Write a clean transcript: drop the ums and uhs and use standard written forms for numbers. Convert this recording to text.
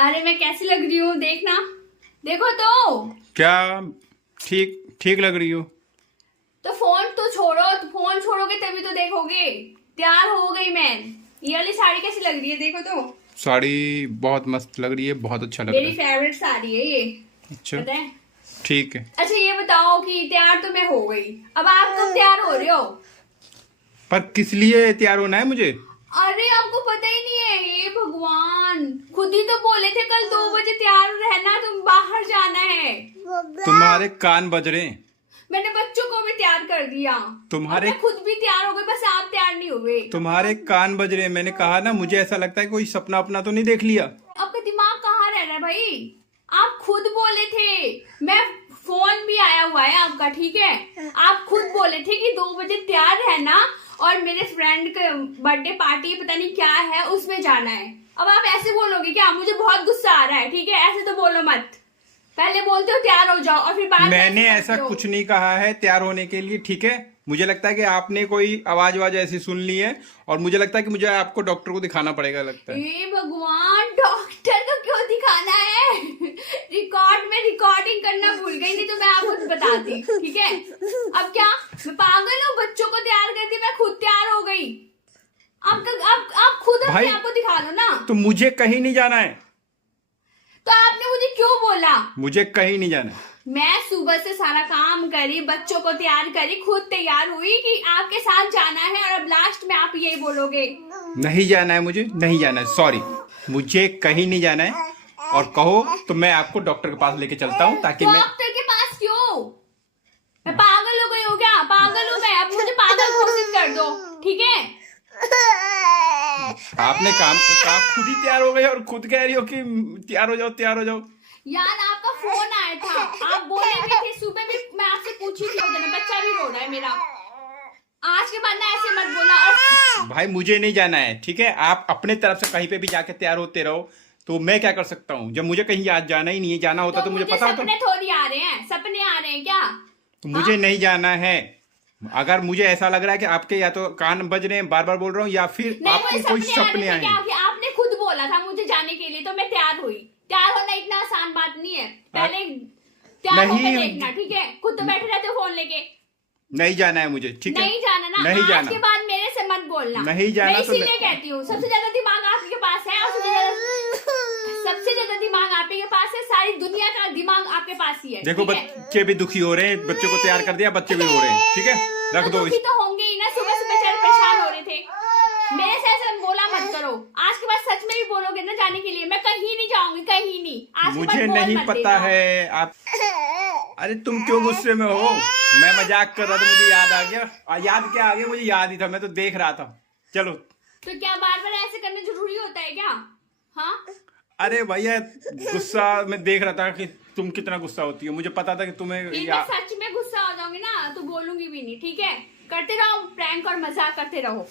अरे मैं कैसी लग रही हूँ देखना, देखो तो। क्या ठीक ठीक लग रही हो? तो फोन तो छोड़ो, तो फोन छोड़ोगे तभी तो देखोगे। तैयार हो गई मैं। ये वाली साड़ी कैसी लग रही है देखो तो। साड़ी बहुत मस्त लग रही है, बहुत अच्छा लग रहा मेरी है। फेवरेट साड़ी है ये। अच्छा पता है। ठीक है। अच्छा ये बताओ कि तैयार तो मैं हो गई, अब आप कब तैयार हो रहे हो? पर किस लिए तैयार होना है मुझे? अरे आपको पता ही नहीं है, ये भगवान खुद ही तो बोले थे कल 2 बजे तैयार रहना, तुम बाहर जाना है। तुम्हारे कान बज रहे हैं। मैंने बच्चों को भी तैयार कर दिया। तुम्हारे और मैं खुद भी तैयार हो गई, बस आप तैयार नहीं हुए। तुम्हारे कान बज रहे हैं। मैंने कहा ना, मुझे ऐसा लगता है कोई सपना अपना तो नहीं देख लिया। आपका दिमाग कहाँ रह रहा है भाई? आप खुद बोले थे, मैं फोन भी आया हुआ है आपका, ठीक है। आप खुद बोले थे कि 2 बजे तैयार रहना और मेरे फ्रेंड का बर्थडे पार्टी पता नहीं क्या है उसमें जाना है। अब आप ऐसे बोलोगे क्या? मुझे बहुत गुस्सा आ रहा है, ठीक है। ऐसे तो बोलो मत, पहले बोलते हो तैयार हो जाओ और फिर बाद में मैंने ऐसे ऐसा करते हो। कुछ नहीं कहा है तैयार होने के लिए, ठीक है। मुझे लगता है कि आपने कोई आवाज ऐसी सुन ली है, और मुझे लगता है कि मुझे आपको डॉक्टर को दिखाना पड़ेगा, लगता है। ए भगवान, डॉक्टर को क्यों दिखाना है? रिकॉर्ड में रिकॉर्डिंग करना भूल गई, नहीं तो मैं आपको बताती, ठीक है। अब क्या मैं पागल हूँ? बच्चों को तैयार करती, मैं खुद तैयार हो गई। आप खुद अपने भाई, आप को दिखा लो ना। तो मुझे कहीं नहीं जाना है। तो आपने मुझे क्यों बोला? मुझे कहीं नहीं जाना है। मैं सुबह से सारा काम करी, बच्चों को तैयार करी, खुद तैयार हुई कि आपके साथ जाना है, और अब लास्ट में आप यही बोलोगे। नहीं जाना है, मुझे नहीं जाना है, सॉरी। मुझे कहीं नहीं जाना है, और कहो तो मैं आपको डॉक्टर के पास लेके चलता हूँ, ताकि मैं। डॉक्टर के पास क्यों? मैं पागल हो गई हूँ क्या? पागल हूँ मैं? अब मुझे पागल घोषित कर दो, ठीक है। आपने काम खुद ही तैयार हो गए और खुद कह रही हो कि तैयार हो जाओ, तैयार हो जाओ। यार आपका फोन आया था, आप बोले भी थे, सुबह भी मैं आपसे पूछी थी उधर, बच्चा भी रो रहा है मेरा। आज के बाद ना ऐसे मत बोला। और भाई मुझे नहीं जाना है, ठीक है। आप अपने तरफ से कहीं पे भी जाके तैयार होते रहो, तो मैं क्या कर सकता हूँ? जब मुझे कहीं आज जाना ही नहीं है, जाना होता तो मुझे पता होता। सपने थोड़ी आ रहे हैं, सपने आ रहे हैं क्या? तो मुझे नहीं जाना है। अगर मुझे ऐसा लग रहा है कि आपके या तो कान बज रहे हैं, बार बार बोल रहा हूँ, या फिर नहीं, आपको कोई सपने आए हैं। क्या आपने खुद बोला था मुझे जाने के लिए, तो मैं तैयार हुई। तैयार होना इतना आसान बात नहीं है, पहले तैयार होकर देखना, ठीक है। खुद तो बैठे रहते हो फोन लेके। नहीं जाना है मुझे, ठीक है। नहीं जाना ना, नहीं आज जाना। के बाद मेरे से मत बोलना। नहीं जाना मैं तो इसीलिए कहती हूँ, सबसे ज्यादा दिमाग आपके पास है, और सबसे ज्यादा दिमाग आप ही के पास है। सारी दुनिया का दिमाग आपके पास ही है। देखो ठीक है? बच्चे भी दुखी हो रहे हैं, बच्चों को तैयार कर दिया, बच्चे भी हो रहे हैं, ठीक है। रख दो दुखी तो होंगे ही ना, सुबह से बेचारे परेशान हो रहे थे। मेरे से ऐसा बोला मत करो। आज के बाद सच में भी बोलोगे ना जाने के लिए, मैं कहीं नहीं जाऊंगी, कहीं नहीं। आज के बाद मुझे बोल नहीं मत पता देना। है आप। अरे तुम क्यों गुस्से में हो? मैं मजाक कर रहा था, मुझे याद आ गया। याद क्या आ गया? मुझे याद ही था, मैं तो देख रहा था। चलो। तो क्या बार बार ऐसे करना जरूरी होता है क्या? हाँ, अरे भैया, गुस्सा मैं देख रहा था कि तुम कितना गुस्सा होती हो। मुझे पता था कि तुम्हें मैं सच में गुस्सा हो जाऊंगी ना तो बोलूंगी भी नहीं, ठीक है। करते रहो प्रैंक और मजाक करते रहो।